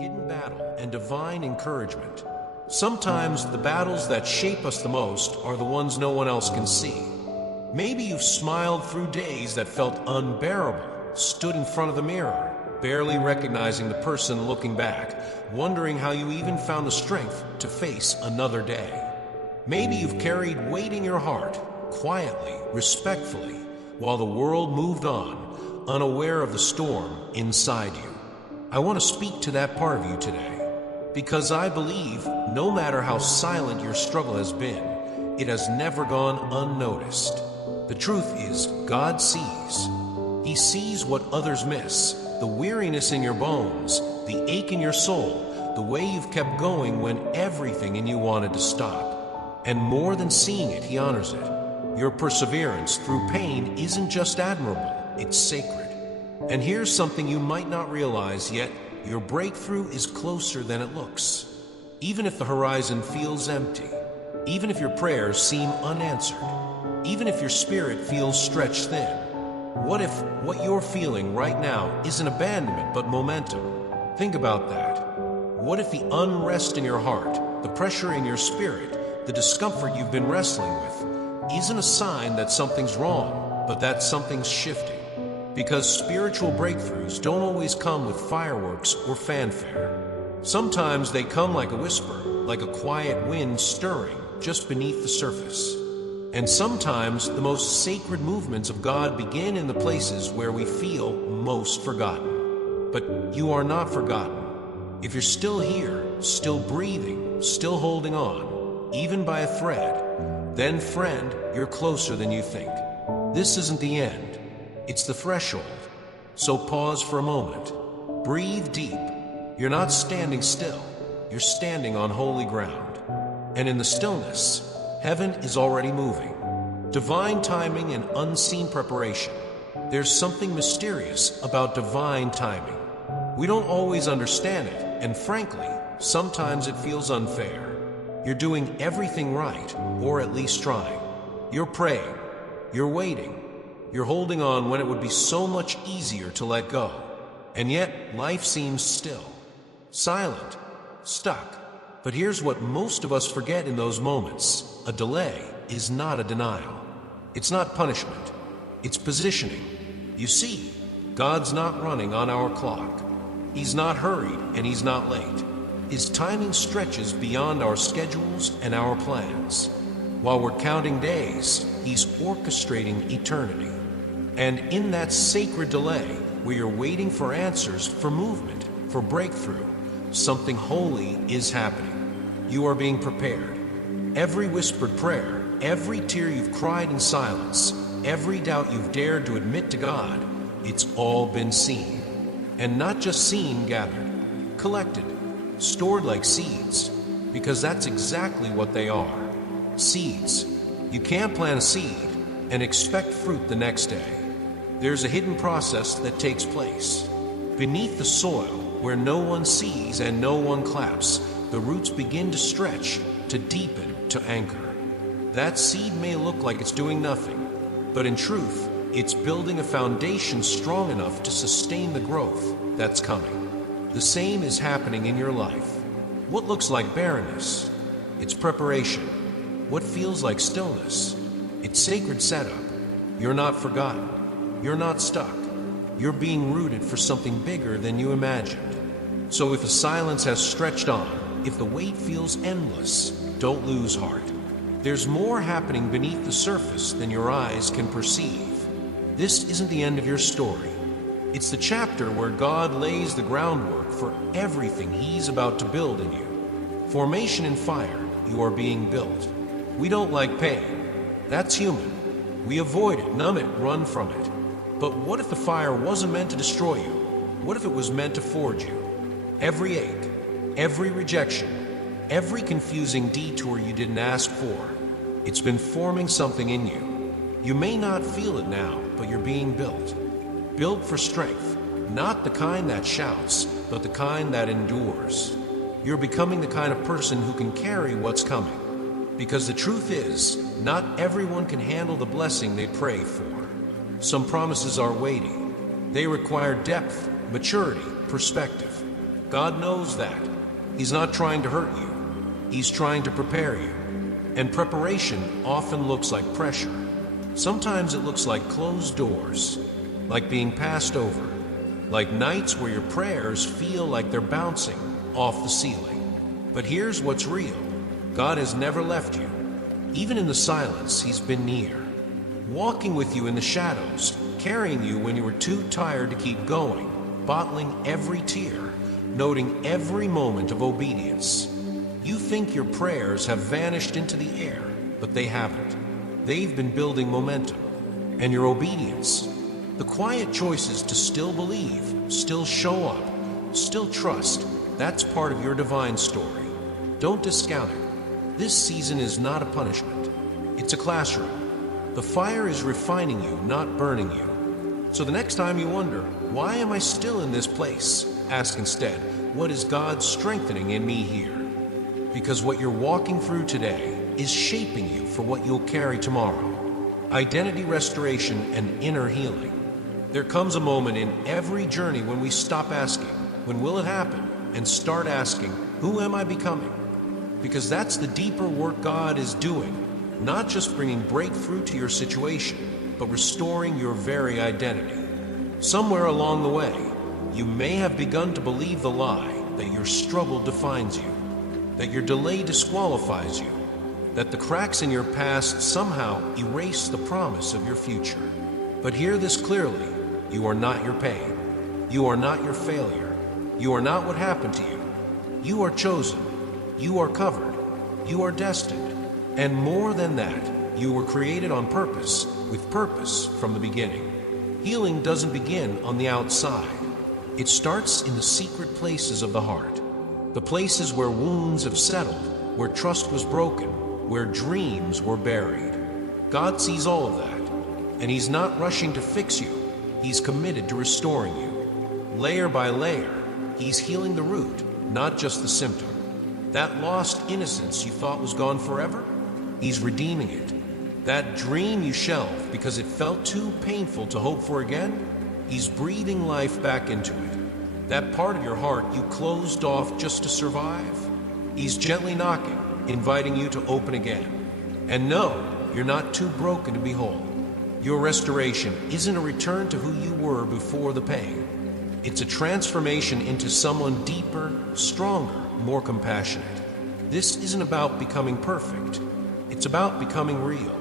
hidden battle and divine encouragement. Sometimes the battles that shape us the most are the ones no one else can see. Maybe you've smiled through days that felt unbearable, stood in front of the mirror, barely recognizing the person looking back, wondering how you even found the strength to face another day. Maybe you've carried weight in your heart, quietly, respectfully, while the world moved on, unaware of the storm inside you. I want to speak to that part of you today, because I believe no matter how silent your struggle has been, it has never gone unnoticed. The truth is, God sees. He sees what others miss, the weariness in your bones, the ache in your soul, the way you've kept going when everything in you wanted to stop. And more than seeing it, He honors it. Your perseverance through pain isn't just admirable, it's sacred. And here's something you might not realize yet: your breakthrough is closer than it looks. Even if the horizon feels empty, even if your prayers seem unanswered, even if your spirit feels stretched thin, what if what you're feeling right now isn't abandonment but momentum? Think about that. What if the unrest in your heart, the pressure in your spirit, the discomfort you've been wrestling with, isn't a sign that something's wrong, but that something's shifting? Because spiritual breakthroughs don't always come with fireworks or fanfare. Sometimes they come like a whisper, like a quiet wind stirring just beneath the surface. And sometimes the most sacred movements of God begin in the places where we feel most forgotten. But you are not forgotten. If you're still here, still breathing, still holding on, even by a thread, then friend, you're closer than you think. This isn't the end. It's the threshold. So pause for a moment. Breathe deep. You're not standing still. You're standing on holy ground. And in the stillness, heaven is already moving. Divine timing and unseen preparation. There's something mysterious about divine timing. We don't always understand it, and frankly, sometimes it feels unfair. You're doing everything right, or at least trying. You're praying. You're waiting. You're holding on when it would be so much easier to let go. And yet, life seems still, silent, stuck. But here's what most of us forget in those moments. A delay is not a denial. It's not punishment. It's positioning. You see, God's not running on our clock. He's not hurried and He's not late. His timing stretches beyond our schedules and our plans. While we're counting days, He's orchestrating eternity. And in that sacred delay, where you're waiting for answers, for movement, for breakthrough, something holy is happening. You are being prepared. Every whispered prayer, every tear you've cried in silence, every doubt you've dared to admit to God, it's all been seen. And not just seen, gathered, collected, stored like seeds, because that's exactly what they are. Seeds. You can't plant a seed and expect fruit the next day. There's a hidden process that takes place. Beneath the soil, where no one sees and no one claps, the roots begin to stretch, to deepen, to anchor. That seed may look like it's doing nothing, but in truth, it's building a foundation strong enough to sustain the growth that's coming. The same is happening in your life. What looks like barrenness? It's preparation. What feels like stillness? It's sacred setup. You're not forgotten. You're not stuck. You're being rooted for something bigger than you imagined. So if the silence has stretched on, if the wait feels endless, don't lose heart. There's more happening beneath the surface than your eyes can perceive. This isn't the end of your story. It's the chapter where God lays the groundwork for everything He's about to build in you. Formation in fire, you are being built. We don't like pain. That's human. We avoid it, numb it, run from it. But what if the fire wasn't meant to destroy you? What if it was meant to forge you? Every ache, every rejection, every confusing detour you didn't ask for, it's been forming something in you. You may not feel it now, but you're being built. Built for strength, not the kind that shouts, but the kind that endures. You're becoming the kind of person who can carry what's coming. Because the truth is, not everyone can handle the blessing they pray for. Some promises are weighty. They require depth, maturity, perspective. God knows that. He's not trying to hurt you. He's trying to prepare you. And preparation often looks like pressure. Sometimes it looks like closed doors, like being passed over, like nights where your prayers feel like they're bouncing off the ceiling. But here's what's real. God has never left you. Even in the silence, He's been near, walking with you in the shadows, carrying you when you were too tired to keep going, bottling every tear, noting every moment of obedience. You think your prayers have vanished into the air, but they haven't. They've been building momentum. And your obedience, the quiet choices to still believe, still show up, still trust, that's part of your divine story. Don't discount it. This season is not a punishment. It's a classroom. The fire is refining you, not burning you. So the next time you wonder, why am I still in this place? Ask instead, what is God strengthening in me here? Because what you're walking through today is shaping you for what you'll carry tomorrow. Identity restoration and inner healing. There comes a moment in every journey when we stop asking, when will it happen? And start asking, who am I becoming? Because that's the deeper work God is doing, not just bringing breakthrough to your situation, but restoring your very identity. Somewhere along the way, you may have begun to believe the lie that your struggle defines you, that your delay disqualifies you, that the cracks in your past somehow erase the promise of your future. But hear this clearly, you are not your pain. You are not your failure. You are not what happened to you. You are chosen. You are covered. You are destined. And more than that, you were created on purpose, with purpose from the beginning. Healing doesn't begin on the outside. It starts in the secret places of the heart, the places where wounds have settled, where trust was broken, where dreams were buried. God sees all of that, and He's not rushing to fix you. He's committed to restoring you. Layer by layer, He's healing the root, not just the symptom. That lost innocence you thought was gone forever, He's redeeming it. That dream you shelved because it felt too painful to hope for again, He's breathing life back into it. That part of your heart you closed off just to survive, He's gently knocking, inviting you to open again. And no, you're not too broken to be whole. Your restoration isn't a return to who you were before the pain. It's a transformation into someone deeper, stronger, more compassionate. This isn't about becoming perfect. It's about becoming real.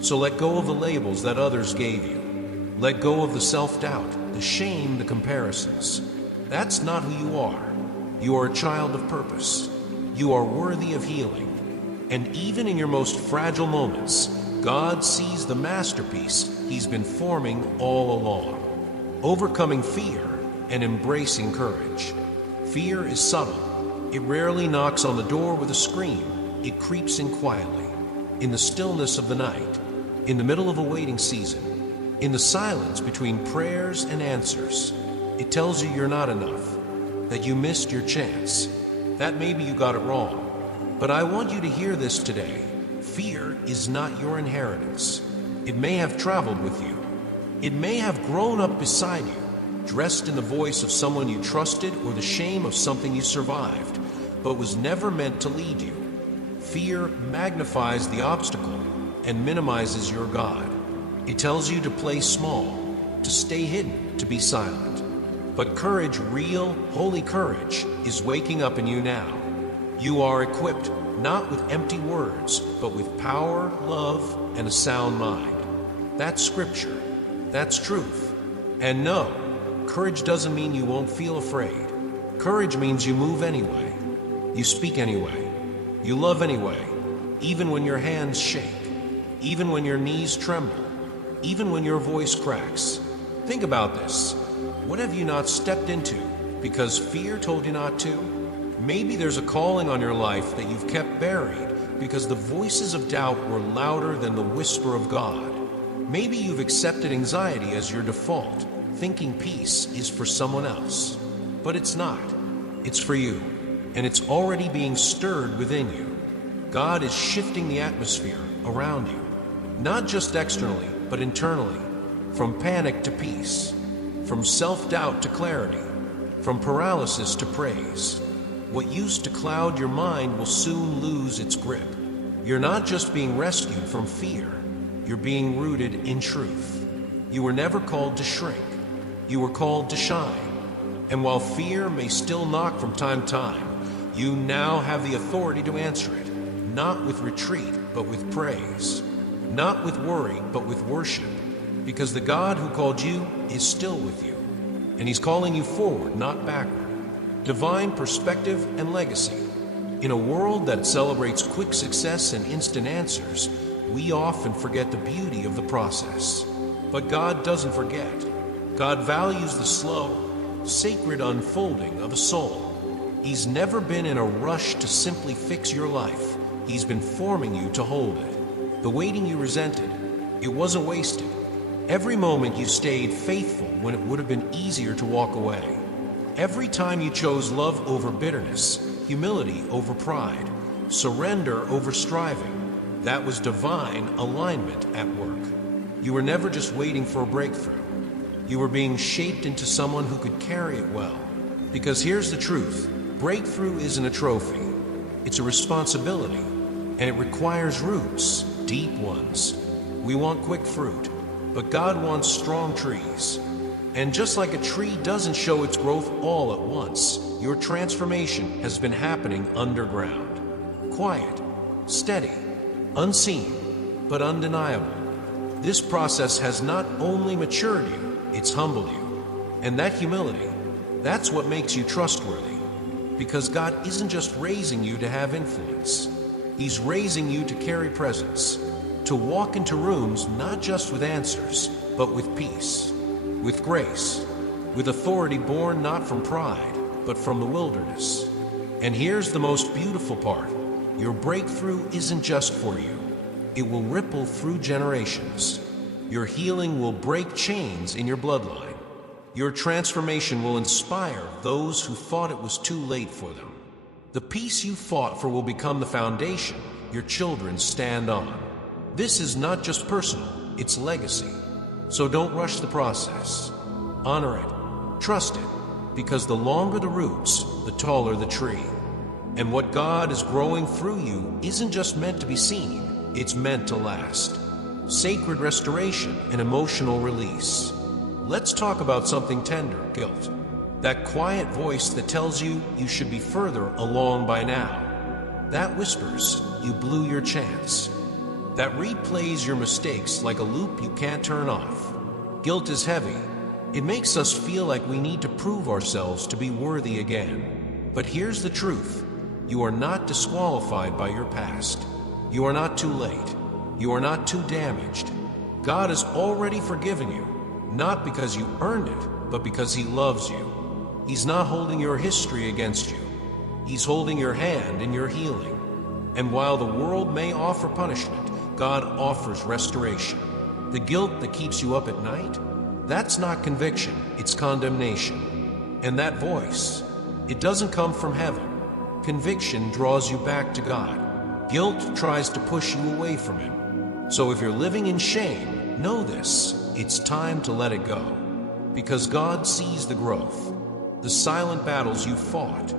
So let go of the labels that others gave you. Let go of the self-doubt, the shame, the comparisons. That's not who you are. You are a child of purpose. You are worthy of healing. And even in your most fragile moments, God sees the masterpiece He's been forming all along. Overcoming fear and embracing courage. Fear is subtle. It rarely knocks on the door with a scream. It creeps in quietly, in the stillness of the night, in the middle of a waiting season, in the silence between prayers and answers. It tells you you're not enough, that you missed your chance, that maybe you got it wrong. But I want you to hear this today. Fear is not your inheritance. It may have traveled with you. It may have grown up beside you, dressed in the voice of someone you trusted or the shame of something you survived, but was never meant to lead you. Fear magnifies the obstacle and minimizes your God. It tells you to play small, to stay hidden, to be silent. But courage, real, holy courage, is waking up in you now. You are equipped not with empty words, but with power, love, and a sound mind. That's scripture. That's truth. And no, courage doesn't mean you won't feel afraid. Courage means you move anyway. You speak anyway. You love anyway, even when your hands shake, even when your knees tremble, even when your voice cracks. Think about this. What have you not stepped into because fear told you not to? Maybe there's a calling on your life that you've kept buried because the voices of doubt were louder than the whisper of God. Maybe you've accepted anxiety as your default, thinking peace is for someone else. But it's not. It's for you, and it's already being stirred within you. God is shifting the atmosphere around you, not just externally, but internally, from panic to peace, from self-doubt to clarity, from paralysis to praise. What used to cloud your mind will soon lose its grip. You're not just being rescued from fear, you're being rooted in truth. You were never called to shrink, you were called to shine. And while fear may still knock from time to time, you now have the authority to answer it, not with retreat, but with praise. Not with worry, but with worship. Because the God who called you is still with you. And He's calling you forward, not backward. Divine perspective and legacy. In a world that celebrates quick success and instant answers, we often forget the beauty of the process. But God doesn't forget. God values the slow, sacred unfolding of a soul. He's never been in a rush to simply fix your life. He's been forming you to hold it. The waiting you resented, it wasn't wasted. Every moment you stayed faithful when it would have been easier to walk away. Every time you chose love over bitterness, humility over pride, surrender over striving, that was divine alignment at work. You were never just waiting for a breakthrough. You were being shaped into someone who could carry it well. Because here's the truth, breakthrough isn't a trophy. It's a responsibility, and it requires roots, deep ones. We want quick fruit, but God wants strong trees. And just like a tree doesn't show its growth all at once, your transformation has been happening underground. Quiet, steady, unseen, but undeniable. This process has not only matured you, it's humbled you. And that humility, that's what makes you trustworthy. Because God isn't just raising you to have influence. He's raising you to carry presence, to walk into rooms not just with answers, but with peace, with grace, with authority born not from pride, but from the wilderness. And here's the most beautiful part. Your breakthrough isn't just for you. It will ripple through generations. Your healing will break chains in your bloodline. Your transformation will inspire those who thought it was too late for them. The peace you fought for will become the foundation your children stand on. This is not just personal, it's legacy. So don't rush the process. Honor it, trust it, because the longer the roots, the taller the tree. And what God is growing through you isn't just meant to be seen, it's meant to last. Sacred restoration and emotional release. Let's talk about something tender, guilt. That quiet voice that tells you you should be further along by now. That whispers, you blew your chance. That replays your mistakes like a loop you can't turn off. Guilt is heavy. It makes us feel like we need to prove ourselves to be worthy again. But here's the truth. You are not disqualified by your past. You are not too late. You are not too damaged. God has already forgiven you. Not because you earned it, but because He loves you. He's not holding your history against you. He's holding your hand in your healing. And while the world may offer punishment, God offers restoration. The guilt that keeps you up at night, that's not conviction, it's condemnation. And that voice, it doesn't come from heaven. Conviction draws you back to God. Guilt tries to push you away from Him. So if you're living in shame, know this. It's time to let it go. Because God sees the growth, the silent battles you fought,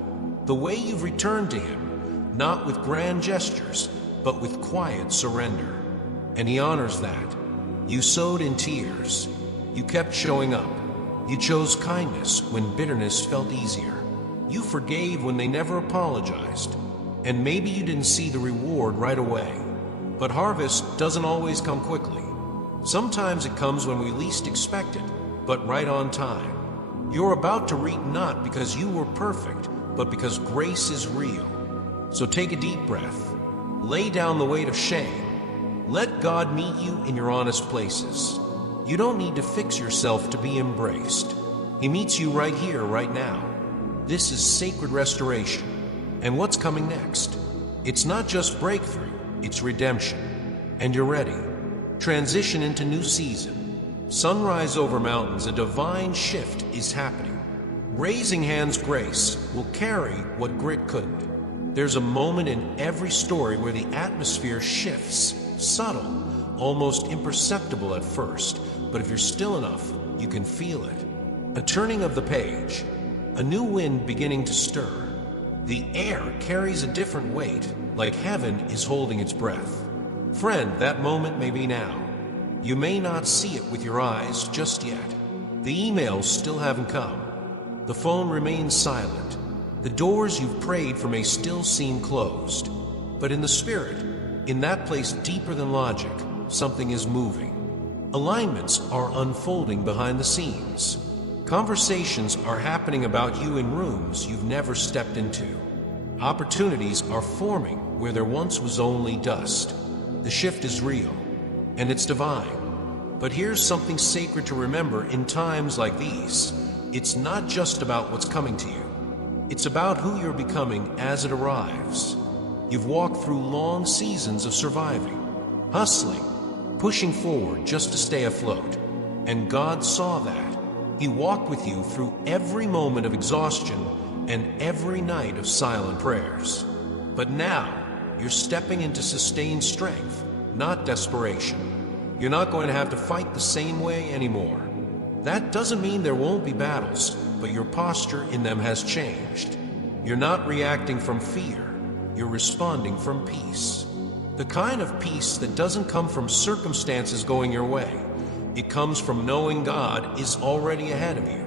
the way you've returned to Him, not with grand gestures, but with quiet surrender. And He honors that. You sowed in tears. You kept showing up. You chose kindness when bitterness felt easier. You forgave when they never apologized. And maybe you didn't see the reward right away. But harvest doesn't always come quickly. Sometimes it comes when we least expect it, but right on time. You're about to reap not because you were perfect, but because grace is real. So take a deep breath. Lay down the weight of shame. Let God meet you in your honest places. You don't need to fix yourself to be embraced. He meets you right here, right now. This is sacred restoration. And what's coming next? It's not just breakthrough, it's redemption. And you're ready. Transition into new season. Sunrise over mountains, a divine shift is happening. Raising hands grace will carry what grit couldn't. There's a moment in every story where the atmosphere shifts, subtle, almost imperceptible at first, but if you're still enough, you can feel it. A turning of the page. a new wind beginning to stir. The air carries a different weight, like heaven is holding its breath. Friend, that moment may be now. You may not see it with your eyes just yet. The emails still haven't come. The phone remains silent. The doors you've prayed for may still seem closed. But in the spirit, in that place deeper than logic, something is moving. Alignments are unfolding behind the scenes. Conversations are happening about you in rooms you've never stepped into. Opportunities are forming where there once was only dust. The shift is real, and it's divine. But here's something sacred to remember in times like these. It's not just about what's coming to you. It's about who you're becoming as it arrives. You've walked through long seasons of surviving, hustling, pushing forward just to stay afloat. And God saw that. He walked with you through every moment of exhaustion and every night of silent prayers. But now, you're stepping into sustained strength, not desperation. You're not going to have to fight the same way anymore. That doesn't mean there won't be battles, but your posture in them has changed. You're not reacting from fear, you're responding from peace. The kind of peace that doesn't come from circumstances going your way. It comes from knowing God is already ahead of you.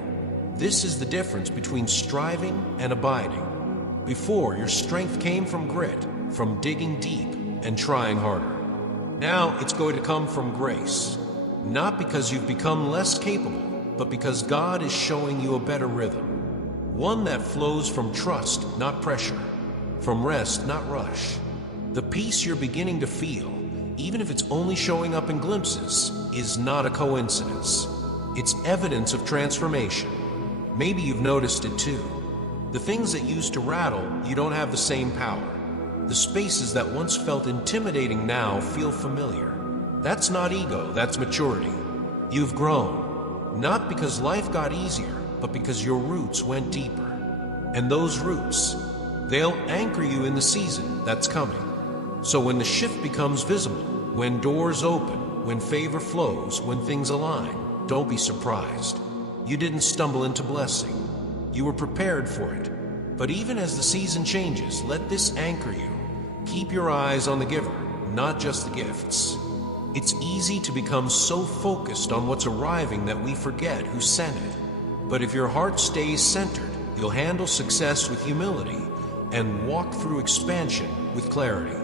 This is the difference between striving and abiding. Before, your strength came from grit, from digging deep and trying harder. Now it's going to come from grace. Not because you've become less capable, but because God is showing you a better rhythm. One that flows from trust, not pressure. From rest, not rush. The peace you're beginning to feel, even if it's only showing up in glimpses, is not a coincidence. It's evidence of transformation. Maybe you've noticed it too. The things that used to rattle, you don't have the same power. The spaces that once felt intimidating now feel familiar. That's not ego, that's maturity. You've grown, not because life got easier, but because your roots went deeper. And those roots, they'll anchor you in the season that's coming. So when the shift becomes visible, when doors open, when favor flows, when things align, don't be surprised. You didn't stumble into blessing. You were prepared for it. But even as the season changes, let this anchor you. Keep your eyes on the giver, not just the gifts. It's easy to become so focused on what's arriving that we forget who sent it. But if your heart stays centered, you'll handle success with humility and walk through expansion with clarity.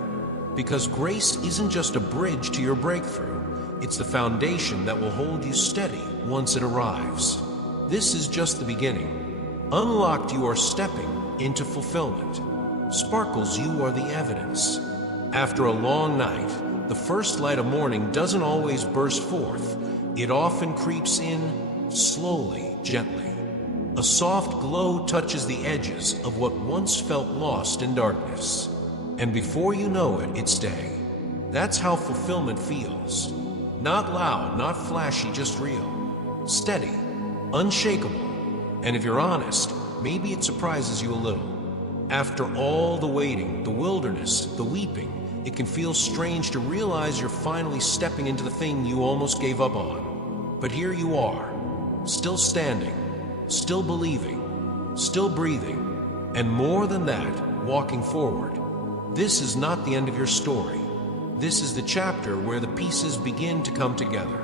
Because grace isn't just a bridge to your breakthrough, it's the foundation that will hold you steady once it arrives. This is just the beginning. Unlocked, you are stepping into fulfillment. Sparkles, you are the evidence. After a long night, the first light of morning doesn't always burst forth. It often creeps in slowly, gently. A soft glow touches the edges of what once felt lost in darkness. And before you know it, it's day. That's how fulfillment feels. Not loud, not flashy, just real. Steady, unshakable. And if you're honest, maybe it surprises you a little. After all the waiting, the wilderness, the weeping, it can feel strange to realize you're finally stepping into the thing you almost gave up on. But here you are, still standing, still believing, still breathing, and more than that, walking forward. This is not the end of your story. This is the chapter where the pieces begin to come together,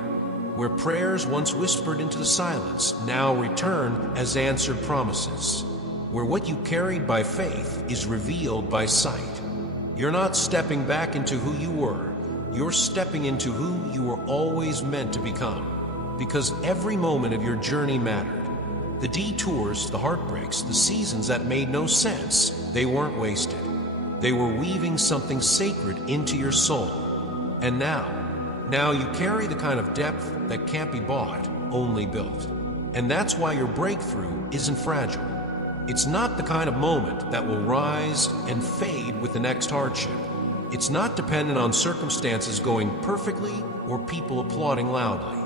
where prayers once whispered into the silence now return as answered promises, where what you carried by faith is revealed by sight. You're not stepping back into who you were, you're stepping into who you were always meant to become, because every moment of your journey mattered. The detours, the heartbreaks, the seasons that made no sense, they weren't wasted. They were weaving something sacred into your soul. And now you carry the kind of depth that can't be bought, only built. And that's why your breakthrough isn't fragile. It's not the kind of moment that will rise and fade with the next hardship. It's not dependent on circumstances going perfectly or people applauding loudly.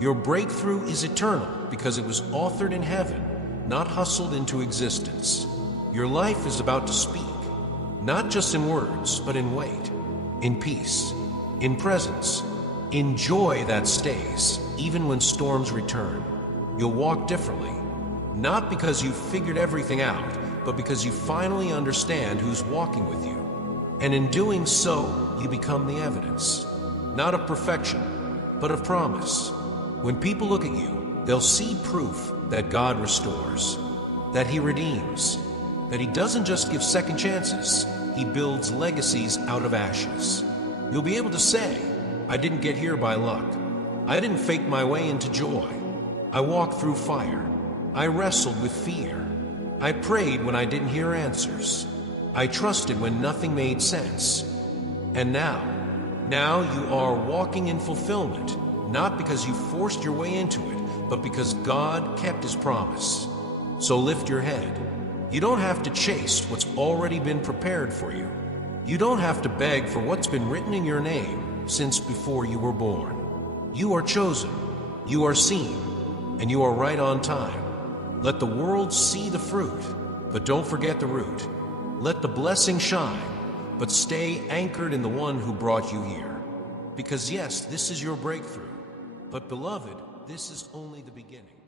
Your breakthrough is eternal because it was authored in heaven, not hustled into existence. Your life is about to speak. Not just in words, but in weight, in peace, in presence, in joy that stays, even when storms return. You'll walk differently, Not because you've figured everything out, but because you finally understand who's walking with you. And in doing so, you become the evidence, not of perfection, but of promise. When people look at you, they'll see proof that God restores, that He redeems, that He doesn't just give second chances, He builds legacies out of ashes. You'll be able to say, I didn't get here by luck. I didn't fake my way into joy. I walked through fire. I wrestled with fear. I prayed when I didn't hear answers. I trusted when nothing made sense. And now you are walking in fulfillment, not because you forced your way into it, but because God kept His promise. So lift your head. You don't have to chase what's already been prepared for you. You don't have to beg for what's been written in your name since before you were born. You are chosen, you are seen, and you are right on time. Let the world see the fruit, but don't forget the root. Let the blessing shine, but stay anchored in the one who brought you here. Because yes, this is your breakthrough, but beloved, this is only the beginning.